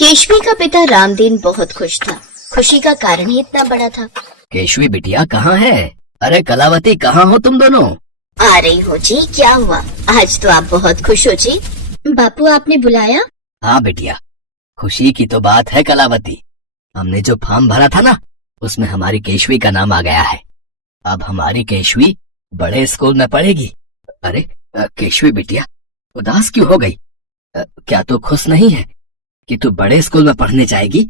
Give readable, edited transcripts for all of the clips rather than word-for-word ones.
केशवी का पिता रामदीन बहुत खुश था। खुशी का कारण ही इतना बड़ा था। केशवी बिटिया कहाँ है? अरे कलावती कहाँ हो तुम दोनों? आ रही हो जी। क्या हुआ? आज तो आप बहुत खुश हो जी। बापू आपने बुलाया? हाँ बिटिया, खुशी की तो बात है कलावती। हमने जो फॉर्म भरा था ना, उसमें हमारी केशवी का नाम आ गया है। अब हमारी केशवी बड़े स्कूल में पढ़ेगी। अरे केशवी बिटिया उदास क्यों हो गई? क्या तू खुश नहीं है कि तू बड़े स्कूल में पढ़ने जाएगी?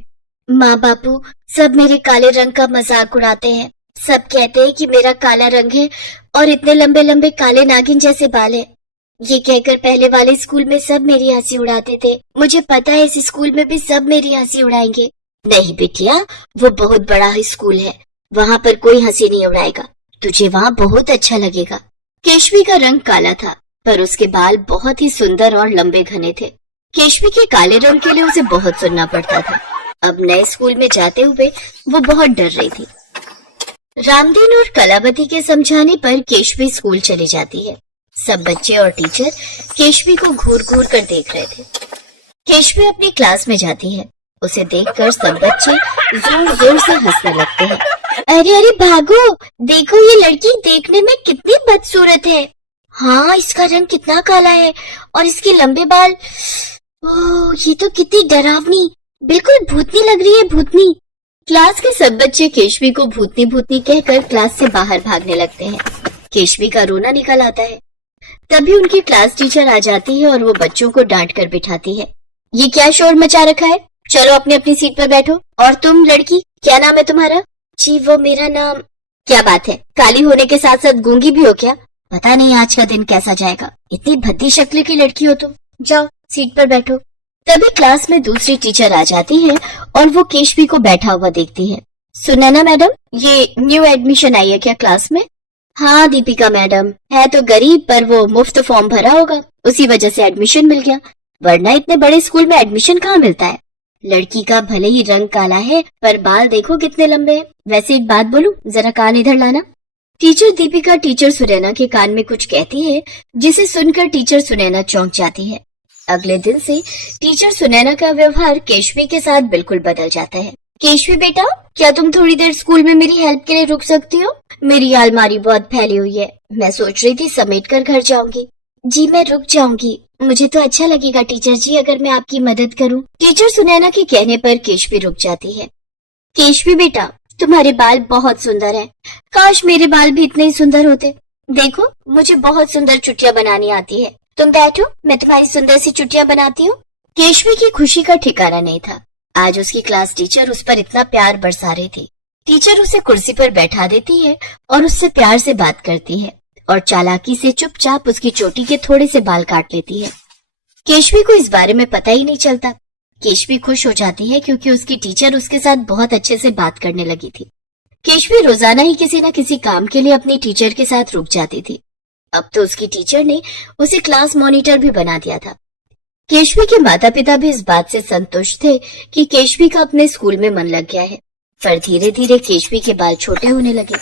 माँ बापू सब मेरे काले रंग का मजाक उड़ाते हैं। सब कहते हैं कि मेरा काला रंग है और इतने लंबे लंबे काले नागिन जैसे बाल है। ये कहकर पहले वाले स्कूल में सब मेरी हंसी उड़ाते थे। मुझे पता है इस स्कूल में भी सब मेरी हंसी उड़ाएंगे। नहीं बिटिया, वो बहुत बड़ा स्कूल है, वहाँ पर कोई हंसी नहीं उड़ाएगा। तुझे वहाँ बहुत अच्छा लगेगा। केशवी का रंग काला था, पर उसके बाल बहुत ही सुंदर और लंबे घने थे। केशवी के काले रंग के लिए उसे बहुत सुनना पड़ता था। अब नए स्कूल में जाते हुए वो बहुत डर रही थी। रामदीन और कलावती के समझाने पर केशवी स्कूल चली जाती है। सब बच्चे और टीचर केशवी को घूर घूर कर देख रहे थे। केशवी अपनी क्लास में जाती है। उसे देखकर सब बच्चे जोर जोर से हंसने लगते हैं। अरे अरे भागो, देखो ये लड़की देखने में कितनी बदसूरत है। हाँ, इसका रंग कितना काला है और इसके लंबे बाल। ओह, ये तो कितनी डरावनी, बिल्कुल भूतनी लग रही है, भूतनी। क्लास के सब बच्चे केशवी को भूतनी भूतनी कहकर क्लास से बाहर भागने लगते हैं। केशवी का रोना निकल आता है। तभी उनकी क्लास टीचर आ जाती है और वो बच्चों को डांट कर बिठाती है। ये क्या शोर मचा रखा है? चलो अपनी अपनी सीट पर बैठो। और तुम लड़की, क्या नाम है तुम्हारा? जी वो मेरा नाम। क्या बात है, काली होने के साथ साथ गूंगी भी हो क्या? पता नहीं आज का दिन कैसा जाएगा। इतनी भद्दी शक्ल की लड़की हो तुम। जाओ सीट पर बैठो। तभी क्लास में दूसरी टीचर आ जाती है और वो केशवी को बैठा हुआ देखती है। सुनैना मैडम, ये न्यू एडमिशन आई है क्या क्लास में? हाँ दीपिका मैडम, है तो गरीब पर वो मुफ्त फॉर्म भरा होगा, उसी वजह से एडमिशन मिल गया, वरना इतने बड़े स्कूल में एडमिशन कहाँ मिलता है। लड़की का भले ही रंग काला है पर बाल देखो कितने लंबे हैं। वैसे एक बात बोलूं, जरा कान इधर लाना। टीचर दीपिका टीचर सुनैना के कान में कुछ कहती है, जिसे सुनकर टीचर सुनैना चौंक जाती है। अगले दिन से टीचर सुनैना का व्यवहार केशवी के साथ बिल्कुल बदल जाता है। केशवी बेटा, क्या तुम थोड़ी देर स्कूल में मेरी हेल्प के लिए रुक सकती हो? मेरी अलमारी बहुत फैली हुई है, मैं सोच रही थी समेट कर घर जाऊंगी। जी मैं रुक जाऊंगी, मुझे तो अच्छा लगेगा टीचर जी अगर मैं आपकी मदद करूं। टीचर सुनैना के कहने पर केशवी रुक जाती है। केशवी बेटा, तुम्हारे बाल बहुत सुंदर हैं। काश मेरे बाल भी इतने ही सुंदर होते। देखो मुझे बहुत सुंदर चुटिया बनानी आती है। तुम बैठो, मैं तुम्हारी सुंदर सी चुटिया बनाती हूँ। केशवी की खुशी का ठिकाना नहीं था। आज उसकी क्लास टीचर उस पर इतना प्यार बरसा रही थी। टीचर उसे कुर्सी पर बैठा देती है और उससे प्यार से बात करती है और चालाकी से चुपचाप उसकी चोटी के थोड़े से बाल काट लेती है। केशवी को इस बारे में पता ही नहीं चलता। केशवी खुश हो जाती है क्योंकि उसकी टीचर उसके साथ बहुत अच्छे से बात करने लगी थी। केशवी रोजाना ही किसी न किसी काम के लिए अपनी टीचर के साथ रुक जाती थी। अब तो उसकी टीचर ने उसे क्लास मॉनिटर भी बना दिया था। केशवी के माता पिता भी इस बात से संतुष्ट थे कि केशवी का अपने स्कूल में मन लग गया है, पर धीरे धीरे केशवी के बाल छोटे होने लगे।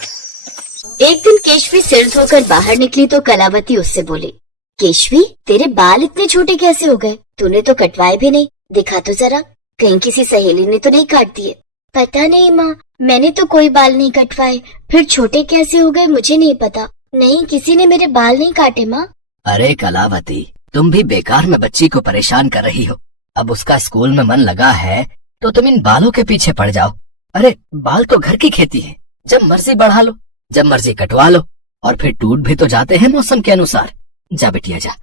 एक दिन केशवी सिर धोकर बाहर निकली तो कलावती उससे बोली, केशवी तेरे बाल इतने छोटे कैसे हो गए? तूने तो कटवाए भी नहीं, दिखा तो जरा, कहीं किसी सहेली ने तो नहीं काट दिए? पता नहीं माँ, मैंने तो कोई बाल नहीं कटवाए, फिर छोटे कैसे हो गए मुझे नहीं पता। नहीं, किसी ने मेरे बाल नहीं काटे माँ। अरे कलावती, तुम भी बेकार में बच्ची को परेशान कर रही हो। अब उसका स्कूल में मन लगा है तो तुम इन बालों के पीछे पड़ जाओ। अरे बाल तो घर की खेती है, जब मर्जी बढ़ा लो, जब मर्जी कटवा लो, और फिर टूट भी तो जाते हैं मौसम के अनुसार। जा बेटिया जा,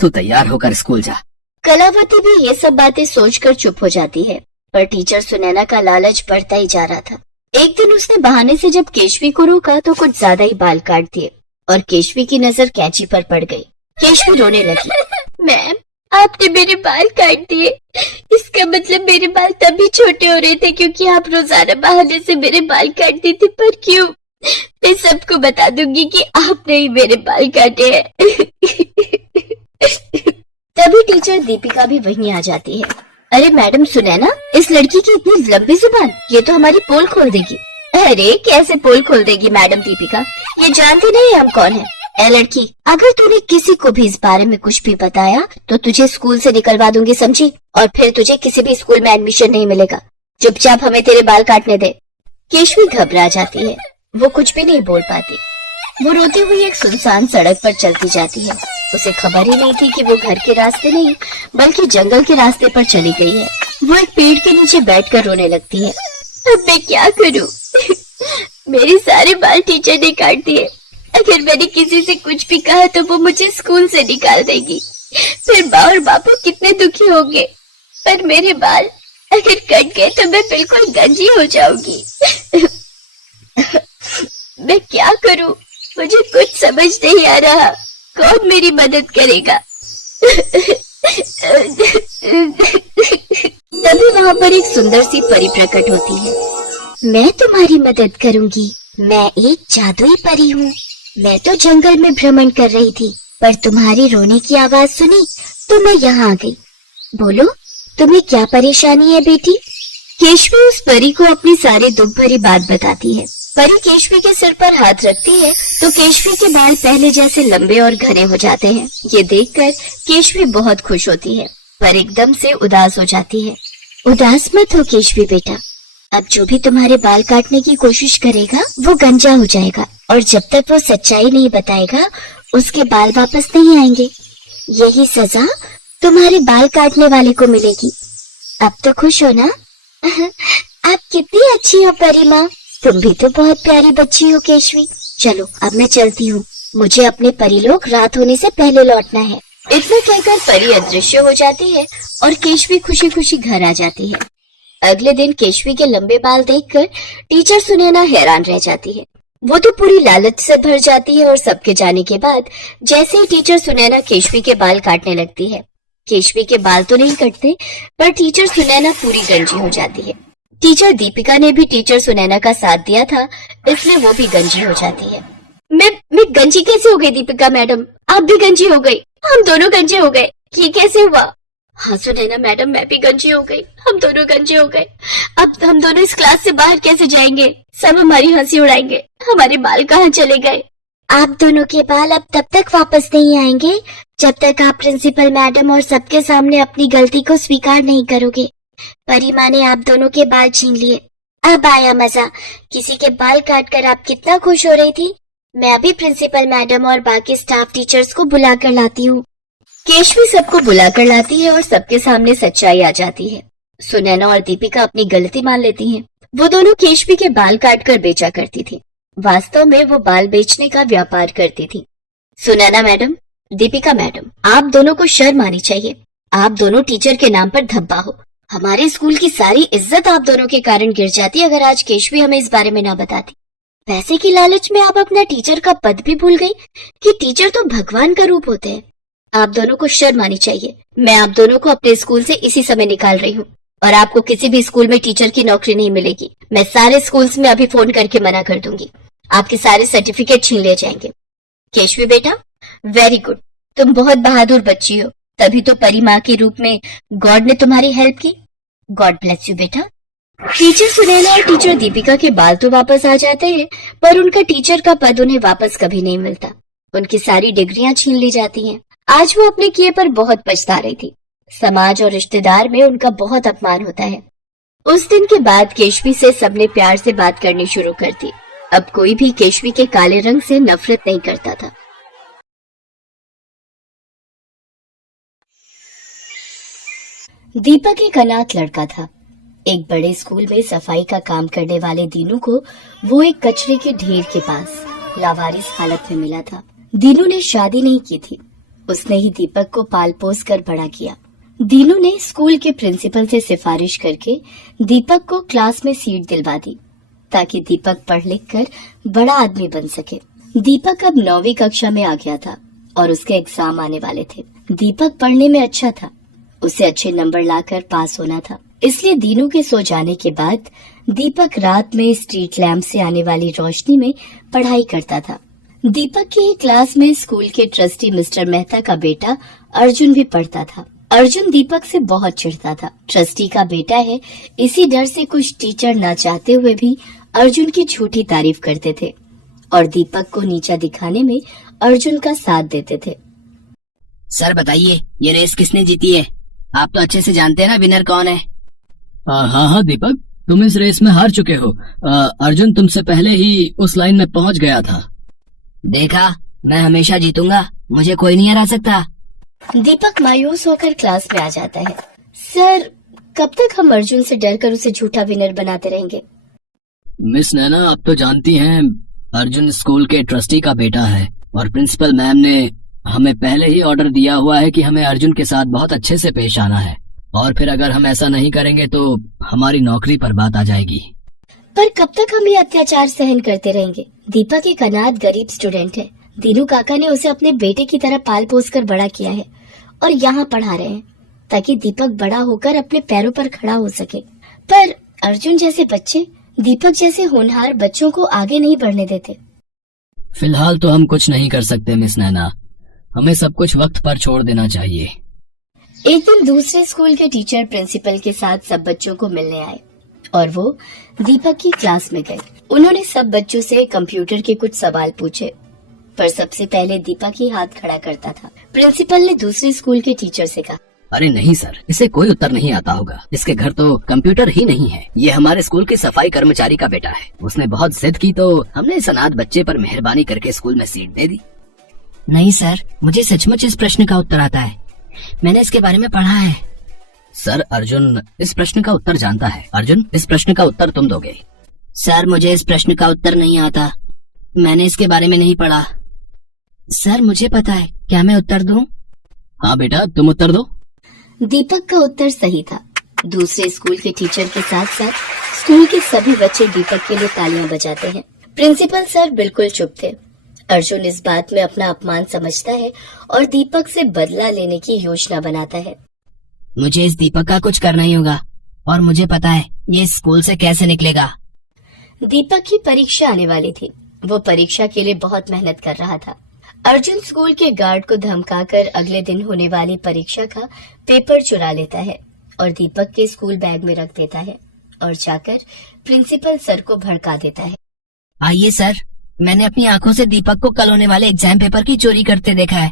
तू तैयार होकर स्कूल जा। कलावती भी ये सब बातें सोचकर चुप हो जाती है, पर टीचर सुनैना का लालच बढ़ता ही जा रहा था। एक दिन उसने बहाने से जब केशवी को रोका तो कुछ ज्यादा ही बाल काट दिए और केशवी की नजर कैंची पर पड़ गई। केशवी रोने लगी। मैम, आपने मेरे बाल काट दिए। इसका मतलब मेरे बाल तभी छोटे हो रहे थे क्योंकि आप रोजाना बहाने से मेरे बाल काट देते। पर क्यों? मैं सबको बता दूंगी कि आपने ही मेरे बाल काटे हैं। तभी टीचर दीपिका भी वहीं आ जाती है। अरे मैडम सुनैना, इस लड़की की इतनी लंबी जुबान, ये तो हमारी पोल खोल देगी। अरे कैसे पोल खोल देगी मैडम दीपिका? ये जानती नहीं हम कौन है। ए लड़की, अगर तूने किसी को भी इस बारे में कुछ भी बताया तो तुझे स्कूल से निकलवा दूंगी, समझी? और फिर तुझे किसी भी स्कूल में एडमिशन नहीं मिलेगा। चुपचाप हमें तेरे बाल काटने दे। केशवी घबरा जाती है, वो कुछ भी नहीं बोल पाती। वो रोती हुई एक सुनसान सड़क पर चलती जाती है। उसे खबर ही नहीं थी कि वो घर के रास्ते नहीं बल्कि जंगल के रास्ते पर चली गई है। वो एक पेड़ के नीचे बैठकर रोने लगती है। अब मैं क्या करूं? मेरे सारे बाल टीचर ने काट दिए। अगर मैंने किसी से कुछ भी कहा तो वो मुझे स्कूल से निकाल देगी। फिर माँ और बापू कितने दुखी होंगे। पर मेरे बाल अगर कट गए तो मैं बिल्कुल गंजी हो जाऊंगी। मैं क्या करूं? मुझे कुछ समझ नहीं आ रहा। कौन मेरी मदद करेगा? तभी वहाँ पर एक सुंदर सी परी प्रकट होती है। मैं तुम्हारी मदद करूंगी। मैं एक जादुई परी हूँ। मैं तो जंगल में भ्रमण कर रही थी, पर तुम्हारी रोने की आवाज सुनी तो मैं यहाँ आ गई। बोलो, तुम्हें क्या परेशानी है बेटी? केशवी उस परी को अपनी सारी दुख भरी बात बताती है। परी केशवी के सिर पर हाथ रखती है तो केशवी के बाल पहले जैसे लंबे और घने हो जाते हैं। ये देखकर केशवी बहुत खुश होती है, पर एकदम से उदास हो जाती है। उदास मत हो केशवी बेटा, अब जो भी तुम्हारे बाल काटने की कोशिश करेगा वो गंजा हो जाएगा, और जब तक वो सच्चाई नहीं बताएगा उसके बाल वापस नहीं आएंगे। यही सजा तुम्हारे बाल काटने वाले को मिलेगी। अब तो खुश हो ना? आप कितनी अच्छी हो परी माँ। तुम भी तो बहुत प्यारी बच्ची हो केशवी। चलो अब मैं चलती हूँ, मुझे अपने परीलोक रात होने से पहले लौटना है। इतना कहकर परी अदृश्य हो जाती है और केशवी खुशी खुशी घर आ जाती है। अगले दिन केशवी के लंबे बाल देखकर टीचर सुनैना हैरान रह जाती है। वो तो पूरी लालच से भर जाती है और सबके जाने के बाद जैसे ही टीचर सुनैना केशवी के बाल काटने लगती है, केशवी के बाल तो नहीं कटते पर टीचर सुनैना पूरी गंजी हो जाती है। टीचर दीपिका ने भी टीचर सुनैना का साथ दिया था, इसलिए वो भी गंजी हो जाती है। मैं गंजी कैसे हो गई दीपिका मैडम? आप भी गंजी हो गई, हम दोनों गंजे हो गए। ये कैसे हुआ? हाँ सुनैना मैडम, मैं भी गंजी हो गई, हम दोनों गंजे हो गए। अब हम दोनों इस क्लास से बाहर कैसे जाएंगे? सब हमारी हंसी उड़ाएंगे। हमारे बाल कहाँ चले गए? आप दोनों के बाल अब तब तक वापस नहीं आएंगे जब तक आप प्रिंसिपल मैडम और सबके सामने अपनी गलती को स्वीकार नहीं करोगे। परी माँ ने आप दोनों के बाल छीन लिए। अब आया मजा। किसी के बाल काटकर आप कितना खुश हो रही थी। मैं अभी प्रिंसिपल मैडम और बाकी स्टाफ टीचर्स को बुला कर लाती हूँ। केशवी सबको बुलाकर लाती है और सबके सामने सच्चाई आ जाती है। सुनैना और दीपिका अपनी गलती मान लेती हैं। वो दोनों केशवी के बाल काटकर बेचा करती थी। वास्तव में वो बाल बेचने का व्यापार करती थी। सुनैना मैडम, दीपिका मैडम, आप दोनों को शर्म आनी चाहिए। आप दोनों टीचर के नाम पर धब्बा हो। हमारे स्कूल की सारी इज्जत आप दोनों के कारण गिर जाती अगर आज केशवी हमें इस बारे में ना बताती। पैसे की लालच में आप अपना टीचर का पद भी भूल गई कि टीचर तो भगवान का रूप होते हैं। आप दोनों को शर्म आनी चाहिए। मैं आप दोनों को अपने स्कूल से इसी समय निकाल रही हूँ और आपको किसी भी स्कूल में टीचर की नौकरी नहीं मिलेगी। मैं सारे स्कूल्स में अभी फोन करके मना कर दूंगी। आपके सारे सर्टिफिकेट छीन लिए जाएंगे। केशवी बेटा, वेरी गुड, तुम बहुत बहादुर बच्ची हो, तभी तो परी माँ के रूप में गॉड ने तुम्हारी हेल्प की। गॉड ब्लेस यू बेटा। टीचर सुनैना और टीचर दीपिका के बाल तो वापस आ जाते हैं, पर उनका टीचर का पद उन्हें वापस कभी नहीं मिलता। उनकी सारी डिग्रियां छीन ली जाती हैं। आज वो अपने किए पर बहुत पछता रही थी। समाज और रिश्तेदार में उनका बहुत अपमान होता है। उस दिन के बाद केशवी से सबने प्यार से बात करनी शुरू कर दी। अब कोई भी केशवी के काले रंग से नफरत नहीं करता था। दीपक एक अनाथ लड़का था। एक बड़े स्कूल में सफाई का काम करने वाले दीनू को वो एक कचरे के ढेर के पास लावारिस हालत में मिला था। दीनू ने शादी नहीं की थी, उसने ही दीपक को पाल पोस कर बड़ा किया। दीनू ने स्कूल के प्रिंसिपल से सिफारिश करके दीपक को क्लास में सीट दिलवा दी ताकि दीपक पढ़ लिख कर बड़ा आदमी बन सके। दीपक अब 9वीं कक्षा में आ गया था और उसके एग्जाम आने वाले थे। दीपक पढ़ने में अच्छा था, उसे अच्छे नंबर लाकर पास होना था। इसलिए दीनू के सो जाने के बाद दीपक रात में स्ट्रीट लैंप से आने वाली रोशनी में पढ़ाई करता था। दीपक की क्लास में स्कूल के ट्रस्टी मिस्टर मेहता का बेटा अर्जुन भी पढ़ता था। अर्जुन दीपक से बहुत चिढ़ता था। ट्रस्टी का बेटा है, इसी डर से कुछ टीचर ना चाहते हुए भी अर्जुन की झूठी तारीफ करते थे और दीपक को नीचा दिखाने में अर्जुन का साथ देते थे। सर बताइए, ये रेस किसने जीती है? आप तो अच्छे से जानते हैं ना विनर कौन है। हाँ हाँ दीपक, तुम इस रेस में हार चुके हो। अर्जुन तुमसे पहले ही उस लाइन में पहुंच गया था। देखा, मैं हमेशा जीतूंगा, मुझे कोई नहीं हरा सकता। दीपक मायूस होकर क्लास में आ जाता है। सर, कब तक हम अर्जुन से डरकर उसे झूठा विनर बनाते रहेंगे? मिस नैना, आप तो जानती हैं अर्जुन स्कूल के ट्रस्टी का बेटा है और प्रिंसिपल मैम ने हमें पहले ही ऑर्डर दिया हुआ है कि हमें अर्जुन के साथ बहुत अच्छे से पेश आना है, और फिर अगर हम ऐसा नहीं करेंगे तो हमारी नौकरी पर बात आ जाएगी। पर कब तक हम ये अत्याचार सहन करते रहेंगे? दीपक एक अनाथ गरीब स्टूडेंट है। दीनू काका ने उसे अपने बेटे की तरह पाल पोस कर बड़ा किया है और यहाँ पढ़ा रहे हैं ताकि दीपक बड़ा होकर अपने पैरों पर खड़ा हो सके। पर अर्जुन जैसे बच्चे दीपक जैसे होनहार बच्चों को आगे नहीं बढ़ने देते। फिलहाल तो हम कुछ नहीं कर सकते मिस नैना, हमें सब कुछ वक्त पर छोड़ देना चाहिए। एक दिन दूसरे स्कूल के टीचर प्रिंसिपल के साथ सब बच्चों को मिलने आए और वो दीपक की क्लास में गए। उन्होंने सब बच्चों से कंप्यूटर के कुछ सवाल पूछे, पर सबसे पहले दीपक ही हाथ खड़ा करता था। प्रिंसिपल ने दूसरे स्कूल के टीचर से कहा, अरे नहीं सर, इसे कोई उत्तर नहीं आता होगा, इसके घर तो कंप्यूटर ही नहीं है। ये हमारे स्कूल के सफाई कर्मचारी का बेटा है, उसने बहुत जिद की तो हमने इस अनाथ बच्चे पर मेहरबानी करके स्कूल में सीट दे दी। नहीं सर, मुझे सचमुच इस प्रश्न का उत्तर आता है, मैंने इसके बारे में पढ़ा है। सर, अर्जुन इस प्रश्न का उत्तर जानता है। अर्जुन, इस प्रश्न का उत्तर तुम दोगे। सर, मुझे इस प्रश्न का उत्तर नहीं आता, मैंने इसके बारे में नहीं पढ़ा। सर, मुझे पता है, क्या मैं उत्तर दूं? हाँ बेटा, तुम उत्तर दो। दीपक का उत्तर सही था। दूसरे स्कूल के टीचर के साथ साथ स्कूल के सभी बच्चे दीपक के लिए तालियां बजाते हैं। प्रिंसिपल सर बिल्कुल चुप थे। अर्जुन इस बात में अपना अपमान समझता है और दीपक से बदला लेने की योजना बनाता है। मुझे इस दीपक का कुछ करना ही होगा और मुझे पता है ये स्कूल से कैसे निकलेगा। दीपक की परीक्षा आने वाली थी। वो परीक्षा के लिए बहुत मेहनत कर रहा था। अर्जुन स्कूल के गार्ड को धमकाकर अगले दिन होने वाली परीक्षा का पेपर चुरा लेता है और दीपक के स्कूल बैग में रख देता है और जाकर प्रिंसिपल सर को भड़का देता है। आइए सर, मैंने अपनी आंखों से दीपक को कल होने वाले एग्जाम पेपर की चोरी करते देखा है।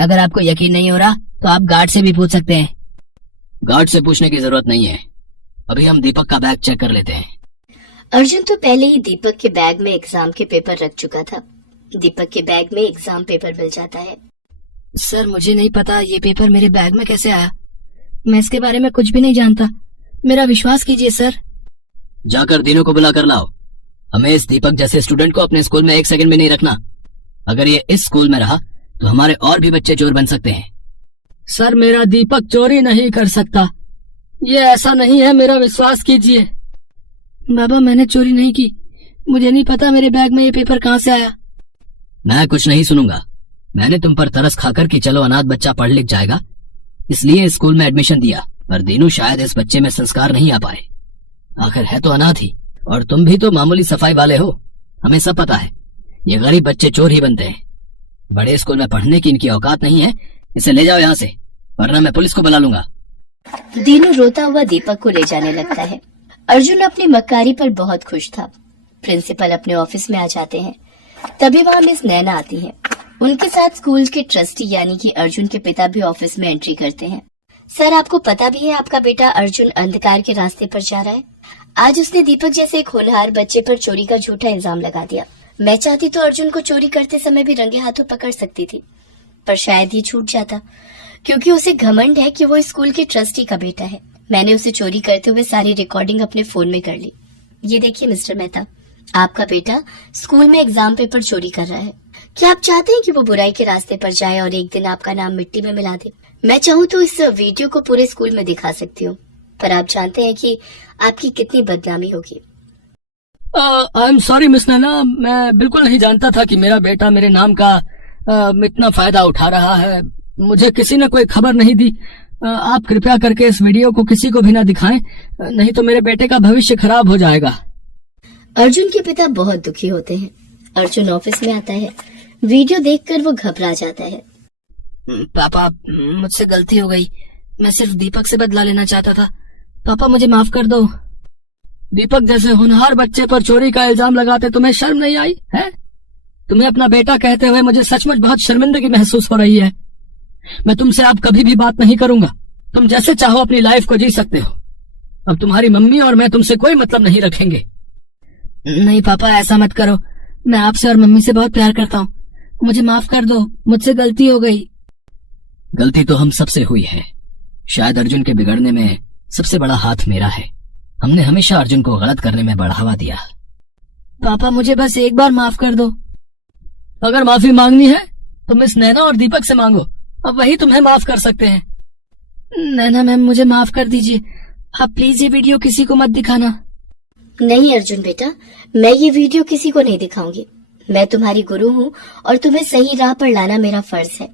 अगर आपको यकीन नहीं हो रहा तो आप गार्ड से भी पूछ सकते हैं। गार्ड से पूछने की जरूरत नहीं है, अभी हम दीपक का बैग चेक कर लेते हैं। अर्जुन तो पहले ही दीपक के बैग में एग्जाम के पेपर रख चुका था। दीपक के बैग में एग्जाम पेपर मिल जाता है। सर, मुझे नहीं पता ये पेपर मेरे बैग में कैसे आया, मैं इसके बारे में कुछ भी नहीं जानता, मेरा विश्वास कीजिए सर। जाकर दीनू को बुला कर लाओ। हमें इस दीपक जैसे स्टूडेंट को अपने स्कूल में एक सेकंड भी नहीं रखना। अगर ये इस स्कूल में रहा तो हमारे और भी बच्चे चोर बन सकते हैं। सर, मेरा दीपक चोरी नहीं कर सकता, ये ऐसा नहीं है, मेरा विश्वास कीजिए। बाबा, मैंने चोरी नहीं की, मुझे नहीं पता मेरे बैग में ये पेपर कहाँ से आया। मैं कुछ नहीं सुनूंगा, मैंने तुम पर तरस खाकर कि चलो अनाथ बच्चा पढ़ लिख जाएगा इसलिए स्कूल में एडमिशन दिया, पर दीनू शायद इस बच्चे में संस्कार नहीं आ पाए। आखिर है तो अनाथ ही, और तुम भी तो मामूली सफाई वाले हो, हमें सब पता है। ये गरीब बच्चे चोर ही बनते हैं, बड़े स्कूल में पढ़ने की इनकी औकात नहीं है। इसे ले जाओ यहाँ से, वरना मैं पुलिस को बुला लूंगा। दीनू रोता हुआ दीपक को ले जाने लगता है। अर्जुन अपनी मक्कारी पर बहुत खुश था। प्रिंसिपल अपने ऑफिस में आ जाते हैं। तभी वहाँ मिस नैना आती है। उनके साथ स्कूल के ट्रस्टी यानी कि अर्जुन के पिता भी ऑफिस में एंट्री करते हैं। सर, आपको पता भी है आपका बेटा अर्जुन अंधकार के रास्ते पर जा रहा है। आज उसने दीपक जैसे एक होनहार बच्चे पर चोरी का झूठा इल्जाम लगा दिया। मैं चाहती तो अर्जुन को चोरी करते समय भी रंगे हाथों पकड़ सकती थी, पर शायद ही छूट जाता, क्योंकि उसे घमंड है कि वो इस स्कूल के ट्रस्टी का बेटा है। मैंने उसे चोरी करते हुए सारी रिकॉर्डिंग अपने फोन में कर ली। ये देखिए मिस्टर मेहता, आपका बेटा स्कूल में एग्जाम पेपर चोरी कर रहा है। क्या आप चाहते हैं कि वो बुराई के रास्ते पर जाए और एक दिन आपका नाम मिट्टी में मिला दे? मैं चाहूँ तो इस वीडियो को पूरे स्कूल में दिखा सकती हूँ, पर आप जानते हैं कि आपकी कितनी बदनामी होगी। आई एम सॉरी मिस नैना, मैं बिल्कुल नहीं जानता था कि मेरा बेटा मेरे नाम का इतना फायदा उठा रहा है। मुझे किसी ने कोई खबर नहीं दी। आप कृपया करके इस वीडियो को किसी को भी ना दिखाएं, नहीं तो मेरे बेटे का भविष्य खराब हो जाएगा। अर्जुन के पिता बहुत दुखी होते हैं। अर्जुन ऑफिस में आता है। वीडियो देखकर वो घबरा जाता है। पापा, मुझसे गलती हो गई, मैं सिर्फ दीपक से बदला लेना चाहता था। पापा, मुझे माफ कर दो। दीपक जैसे होनहार बच्चे पर चोरी का इल्जाम लगाते तुम्हें शर्म नहीं आई है? तुम्हें अपना बेटा कहते हुए मुझे सचमुच बहुत शर्मिंदगी महसूस हो रही है। मैं तुमसे अब कभी भी बात नहीं करूंगा। तुम जैसे चाहो अपनी लाइफ को जी सकते हो। अब तुम्हारी मम्मी और मैं तुमसे कोई मतलब नहीं रखेंगे। नहीं पापा, ऐसा मत करो। मैं आपसे और मम्मी से बहुत प्यार करता हूँ। मुझे माफ कर दो, मुझसे गलती हो गई। गलती तो हम सबसे हुई है। शायद अर्जुन के बिगड़ने में सबसे बड़ा हाथ मेरा है। हमने हमेशा अर्जुन को गलत करने में बढ़ावा दिया। पापा, मुझे बस एक बार माफ कर दो। अगर माफी मांगनी है तो मिस नैना और दीपक से मांगो, अब वही तुम्हें माफ कर सकते हैं। नैना मैम, मुझे माफ कर दीजिए। आप प्लीज ये वीडियो किसी को मत दिखाना। नहीं अर्जुन बेटा, मैं ये वीडियो किसी को नहीं दिखाऊंगी। मैं तुम्हारी गुरु हूँ और तुम्हें सही राह पर लाना मेरा फर्ज है।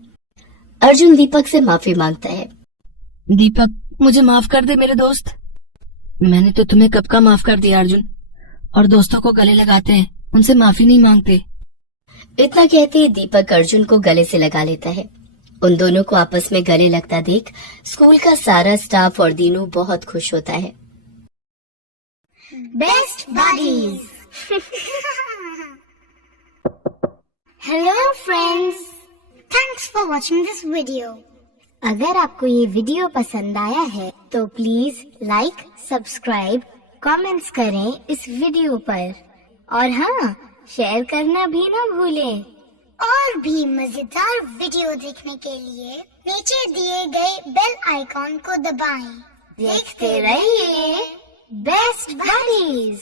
अर्जुन दीपक से माफी मांगता है। दीपक, मुझे माफ कर दे मेरे दोस्त। मैंने तो तुम्हें कब का माफ कर दिया अर्जुन। और दोस्तों को गले लगाते हैं, उनसे माफी नहीं मांगते। इतना कहते ही दीपक अर्जुन को गले से लगा लेता है। उन दोनों को आपस में गले लगता देख स्कूल का सारा स्टाफ और दीनू बहुत खुश होता है। Best buddies. Hello friends, thanks for watching this video. अगर आपको ये वीडियो पसंद आया है तो प्लीज लाइक, सब्सक्राइब, कमेंट्स करें इस वीडियो पर और हाँ, शेयर करना भी ना भूलें। और भी मजेदार वीडियो देखने के लिए नीचे दिए गए बेल आइकॉन को दबाएं। देखते रहिए बेस्ट बडीज।